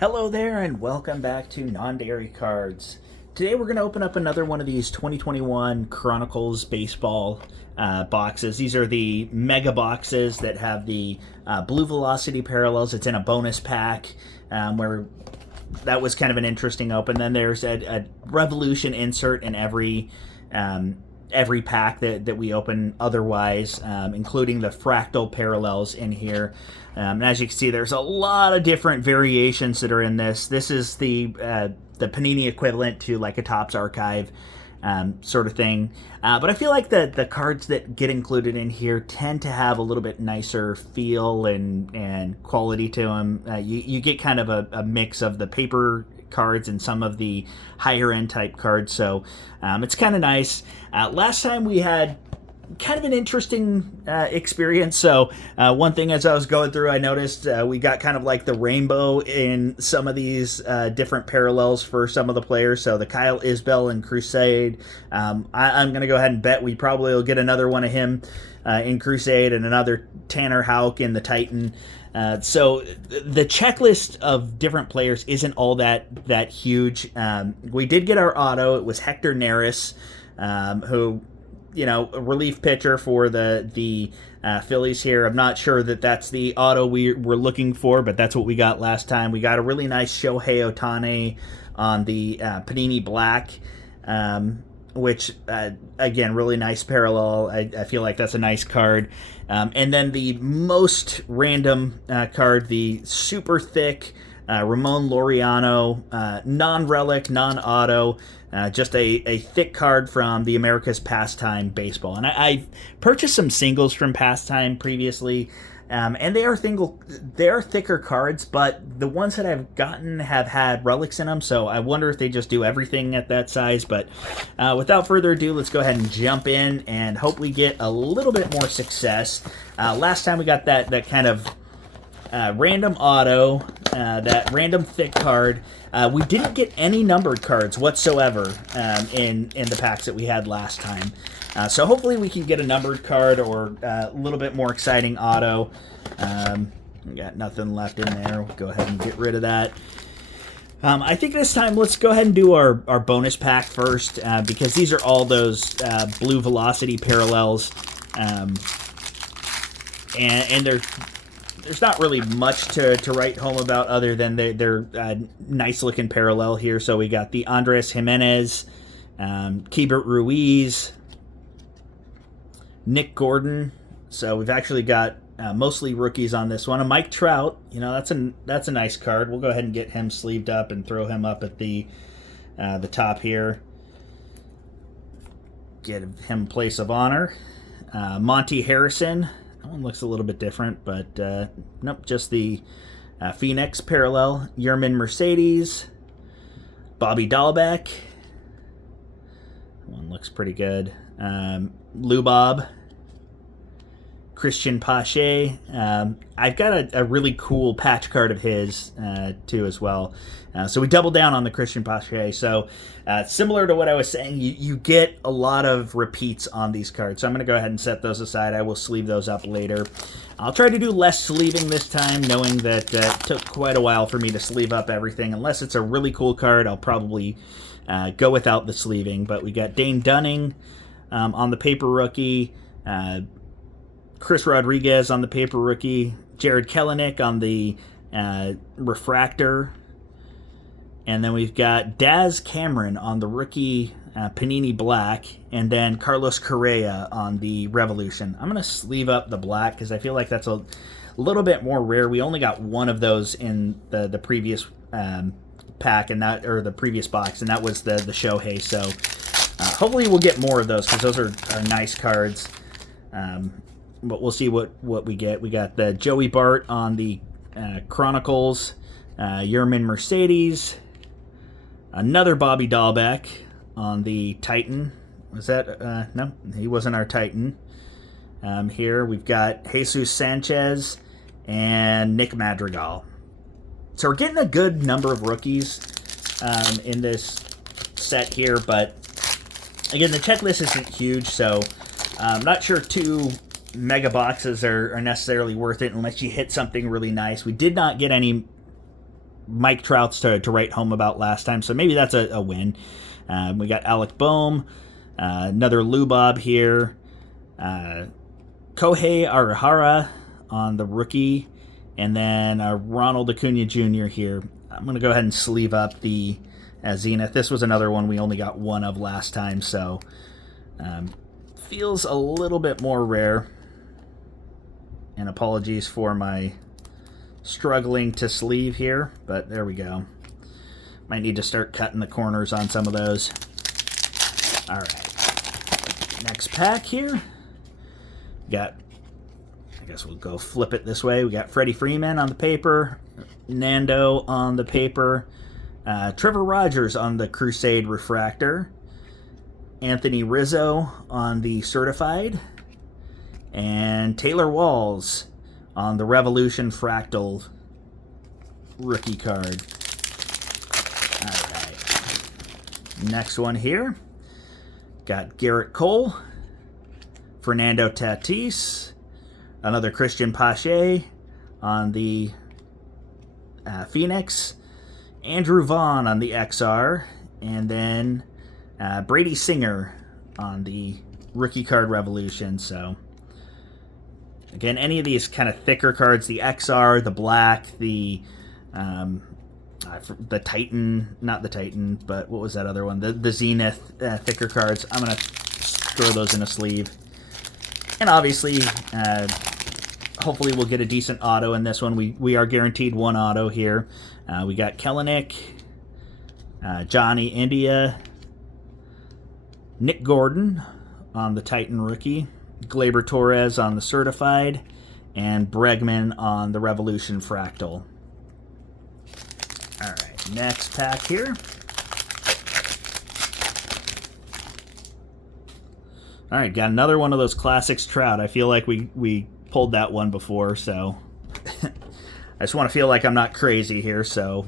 Hello there, and welcome back to Non-Dairy Cards. Today we're going to open up another one of these 2021 Chronicles baseball boxes. These are the mega boxes that have the blue velocity parallels. It's in a bonus pack where that was kind of an interesting open. Then there's a Revolution insert in every pack that we open otherwise, including the fractal parallels in here. And as you can see, there's a lot of different variations that are in this. This is the Panini equivalent to like a Topps Archive sort of thing. But I feel like the cards that get included in here tend to have a little bit nicer feel and quality to them. You get kind of a mix of the paper cards and some of the higher end type cards, so it's kind of nice. Last time we had kind of an interesting experience. So one thing as I was going through, I noticed we got kind of like the rainbow in some of these different parallels for some of the players. So the Kyle Isbell in Crusade, I'm going to go ahead and bet we probably will get another one of him in Crusade and another Tanner Houck in the Titan. So the checklist of different players isn't all that huge. We did get our auto. It was Hector Neris, who, a relief pitcher for the Phillies here. I'm not sure that that's the auto we were looking for, but that's what we got last time. We got a really nice Shohei Ohtani on the Panini Black, which, again, really nice parallel. I feel like that's a nice card. And then the most random card, the super thick Ramon Laureano, non-relic, non-auto, just a thick card from the America's Pastime Baseball. And I purchased some singles from Pastime previously, and they are thicker cards, but the ones that I've gotten have had relics in them, so I wonder if they just do everything at that size. But without further ado, let's go ahead and jump in and hopefully get a little bit more success. Last time we got that kind of random auto, that random thick card. We didn't get any numbered cards whatsoever in the packs that we had last time. So hopefully we can get a numbered card or a little bit more exciting auto. We got nothing left in there. We'll go ahead and get rid of that. I think this time let's go ahead and do our bonus pack first, because these are all those blue velocity parallels. And there's not really much to write home about other than they're nice looking parallel here. So we got the Andres Jimenez, Keibert Ruiz, Nick Gordon. So we've actually got mostly rookies on this one. A Mike Trout, that's a nice card. We'll go ahead and get him sleeved up and throw him up at the top here. Get him place of honor. Monty Harrison. That one looks a little bit different, but nope, just the Phoenix parallel. Yermin Mercedes, Bobby Dahlbeck. That one looks pretty good. Lou Bob, Christian Pache. I've got a really cool patch card of his too as well. So we doubled down on the Christian Pache. So similar to what I was saying, you get a lot of repeats on these cards. So I'm going to go ahead and set those aside. I will sleeve those up later. I'll try to do less sleeving this time, knowing that it took quite a while for me to sleeve up everything. Unless it's a really cool card, I'll probably go without the sleeving. But we got Dane Dunning on the paper rookie, Chris Rodriguez on the paper rookie, Jared Kelenic on the refractor, and then we've got Daz Cameron on the rookie Panini Black, and then Carlos Correa on the Revolution. I'm going to sleeve up the black because I feel like that's a little bit more rare. We only got one of those in the previous pack, or the previous box, and that was the Shohei. So hopefully we'll get more of those because those are nice cards. But we'll see what we get. We got the Joey Bart on the Chronicles, Yermin Mercedes, another Bobby Dahlbeck on the Titan. Was that? No, he wasn't our Titan. Here we've got Jesus Sanchez and Nick Madrigal. So we're getting a good number of rookies in this set here, but again, the checklist isn't huge, so I'm not sure two mega boxes are necessarily worth it unless you hit something really nice. We did not get any Mike Trout's to write home about last time, so maybe that's a win. We got Alec Boehm, another Lubob here, Kohei Arihara on the rookie, and then Ronald Acuna Jr. here. I'm going to go ahead and sleeve up the Zenith. This was another one we only got one of last time, so feels a little bit more rare. And apologies for my struggling to sleeve here, but there we go. Might need to start cutting the corners on some of those. All right, next pack here. Got, I guess we'll go flip it this way. We got Freddie Freeman on the paper, Nando on the paper, Trevor Rogers on the Crusade Refractor, Anthony Rizzo on the Certified, and Taylor Walls on the Revolution Fractal rookie card. All right. Next one here. Got Garrett Cole, Fernando Tatis, another Christian Pache on the Phoenix, Andrew Vaughn on the XR, and then Brady Singer on the rookie card Revolution. So again, any of these kind of thicker cards, the XR, the black, the Titan, not the Titan, but what was that other one? The Zenith thicker cards. I'm going to throw those in a sleeve. And obviously, hopefully we'll get a decent auto in this one. We are guaranteed one auto here. We got Kellenic, Johnny India, Nick Gordon on the Titan rookie, Gleyber Torres on the Certified, and Bregman on the Revolution Fractal. All right, next pack here. All right, got another one of those Classics Trout. I feel like we pulled that one before, so I just want to feel like I'm not crazy here, so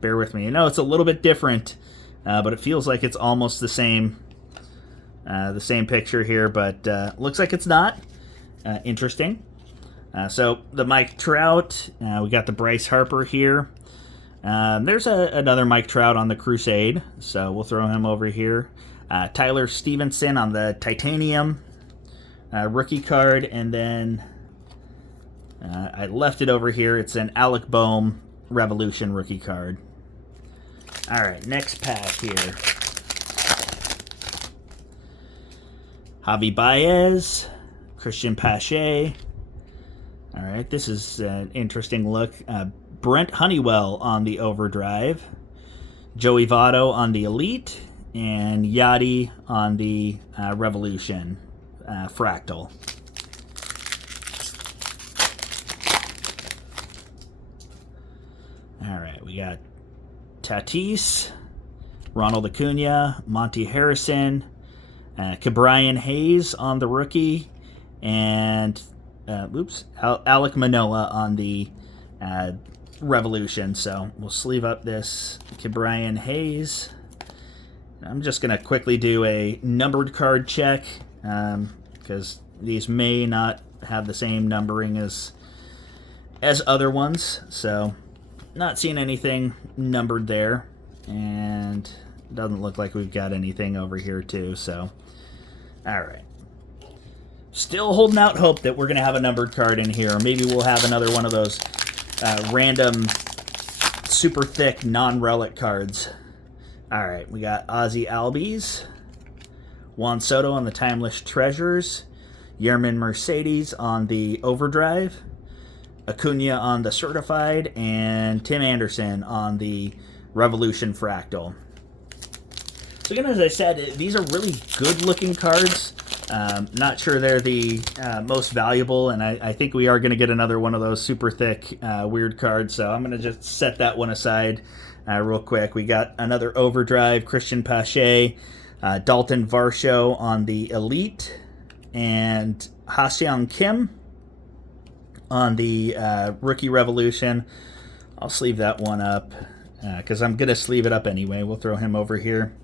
bear with me. I know it's a little bit different, but it feels like it's almost the same picture here, but looks like it's not. Interesting. So the Mike Trout, we got the Bryce Harper here. There's another Mike Trout on the Crusade, so we'll throw him over here. Tyler Stevenson on the Titanium rookie card, and then I left it over here. It's an Alec Boehm Revolution rookie card. All right, next pack here. Javi Baez, Christian Pache. All right, this is an interesting look. Brent Honeywell on the Overdrive, Joey Votto on the Elite, and Yachty on the Revolution Fractal. All right, we got Tatis, Ronald Acuna, Monty Harrison, Ke'Bryan Hayes on the rookie, and Alek Manoah on the Revolution. So we'll sleeve up this Ke'Bryan Hayes. I'm just going to quickly do a numbered card check because these may not have the same numbering as other ones. So not seeing anything numbered there, and doesn't look like we've got anything over here too. So all right, still holding out hope that we're going to have a numbered card in here. Maybe we'll have another one of those random super thick non-relic cards. All right, we got Ozzy Albies, Juan Soto on the Timeless Treasures, Yermin Mercedes on the Overdrive, Acuna on the Certified, and Tim Anderson on the Revolution Fractal. So again, as I said, these are really good-looking cards. Not sure they're the most valuable, and I think we are going to get another one of those super thick, weird cards, so I'm going to just set that one aside real quick. We got another Overdrive, Christian Pache, Dalton Varsho on the Elite, and Ha-Seong Kim on the Rookie Revolution. I'll sleeve that one up because I'm going to sleeve it up anyway. We'll throw him over here.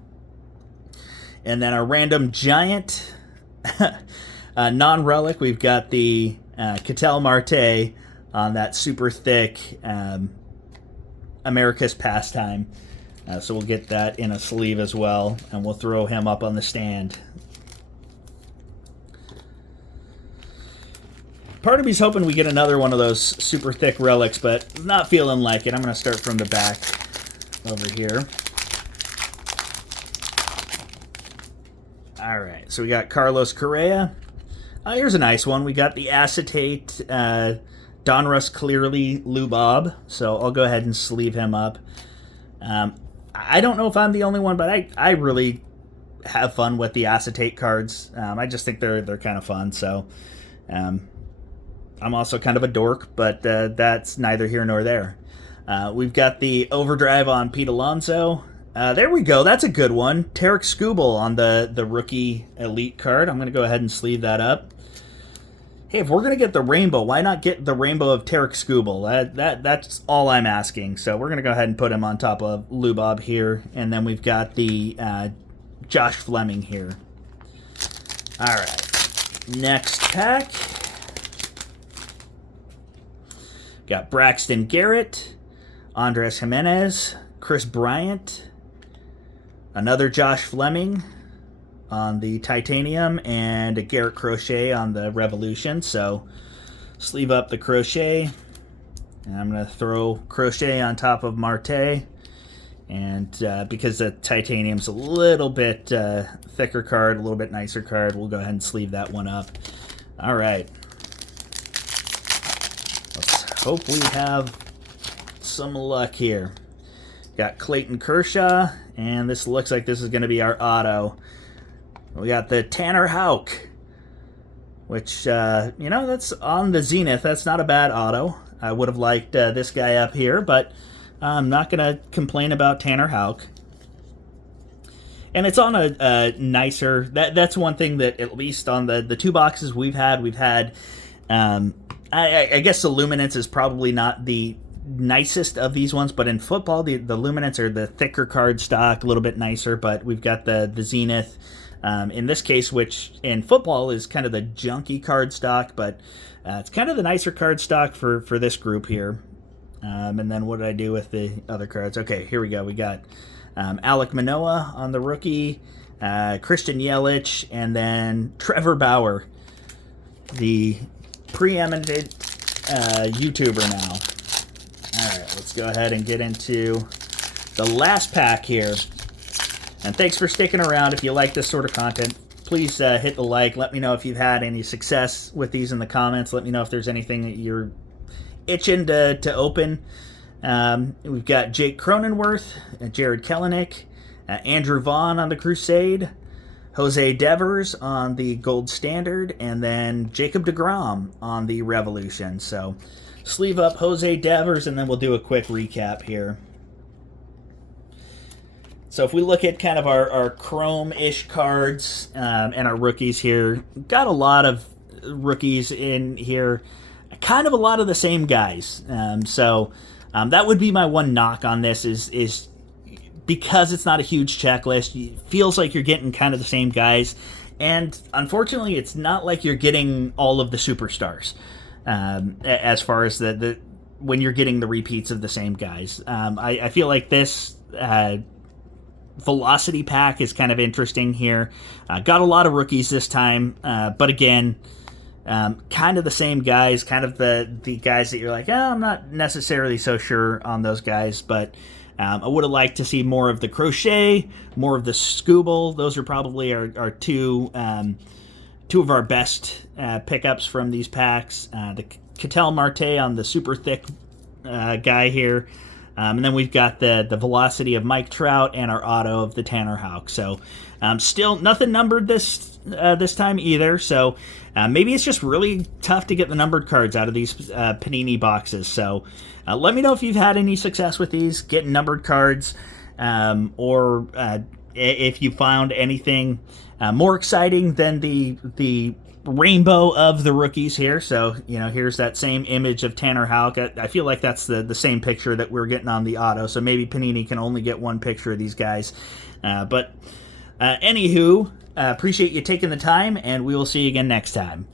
And then our random giant non-relic, we've got the Ketel Marte on that super thick America's Pastime. So we'll get that in a sleeve as well, and we'll throw him up on the stand. Part of me's hoping we get another one of those super thick relics, but not feeling like it. I'm going to start from the back over here. All right, so we got Carlos Correa. Here's a nice one. We got the acetate Donruss Clearly Lubob, so I'll go ahead and sleeve him up. I don't know if I'm the only one, but I really have fun with the acetate cards. I just think they're kind of fun. So I'm also kind of a dork, but that's neither here nor there. We've got the Overdrive on Pete Alonso. There we go. That's a good one. Tarek Skubal on the rookie elite card. I'm going to go ahead and sleeve that up. Hey, if we're going to get the rainbow, why not get the rainbow of Tarek Skubal? That's all I'm asking. So we're going to go ahead and put him on top of Lubob here. And then we've got the Josh Fleming here. All right. Next pack. Got Braxton Garrett, Andres Jimenez, Chris Bryant, another Josh Fleming on the Titanium, and a Garrett Crochet on the Revolution. So sleeve up the Crochet, and I'm going to throw Crochet on top of Marte. And because the Titanium's a little bit thicker card, a little bit nicer card, we'll go ahead and sleeve that one up. All right. Let's hope we have some luck here. Got Clayton Kershaw, and this looks like this is going to be our auto. We got the Tanner Houck, which, that's on the Zenith. That's not a bad auto. I would have liked this guy up here, but I'm not going to complain about Tanner Houck. And it's on a nicer... That's one thing that, at least on the two boxes we've had, I guess the Luminance is probably not the nicest of these ones, but in football, the Luminance are the thicker card stock, a little bit nicer, but we've got the Zenith... in this case, which in football is kind of the junky card stock, but it's kind of the nicer card stock for this group here. And then what did I do with the other cards? Okay, here we go. We got Alek Manoah on the rookie, Christian Yelich, and then Trevor Bauer, the preeminent YouTuber now. All right, let's go ahead and get into the last pack here. And thanks for sticking around. If you like this sort of content, please hit the like. Let me know if you've had any success with these in the comments. Let me know if there's anything that you're itching to open. We've got Jake Cronenworth, Jared Kelenic, Andrew Vaughn on the Crusade, Jose Devers on the Gold Standard, and then Jacob deGrom on the Revolution. So sleeve up Jose Devers, and then we'll do a quick recap here. So if we look at kind of our Chrome-ish cards and our rookies here, got a lot of rookies in here, kind of a lot of the same guys. So that would be my one knock on this is because it's not a huge checklist, it feels like you're getting kind of the same guys. And unfortunately, it's not like you're getting all of the superstars as far as the when you're getting the repeats of the same guys. I feel like this... Velocity pack is kind of interesting here. Got a lot of rookies this time, but again, kind of the same guys, kind of the guys that you're like, I'm not necessarily so sure on those guys, but I would have liked to see more of the Crochet, more of the Skubal. Those are probably our two of our best pickups from these packs. The Ketel Marte on the super thick guy here. And then we've got the Velocity of Mike Trout and our auto of the Tanner Houck. So still nothing numbered this time either. So maybe it's just really tough to get the numbered cards out of these Panini boxes. So let me know if you've had any success with these, getting numbered cards, or if you found anything more exciting than the rainbow of the rookies here. So, here's that same image of Tanner Houck. I feel like that's the same picture that we're getting on the auto. So maybe Panini can only get one picture of these guys. But anywho, appreciate you taking the time, and we will see you again next time.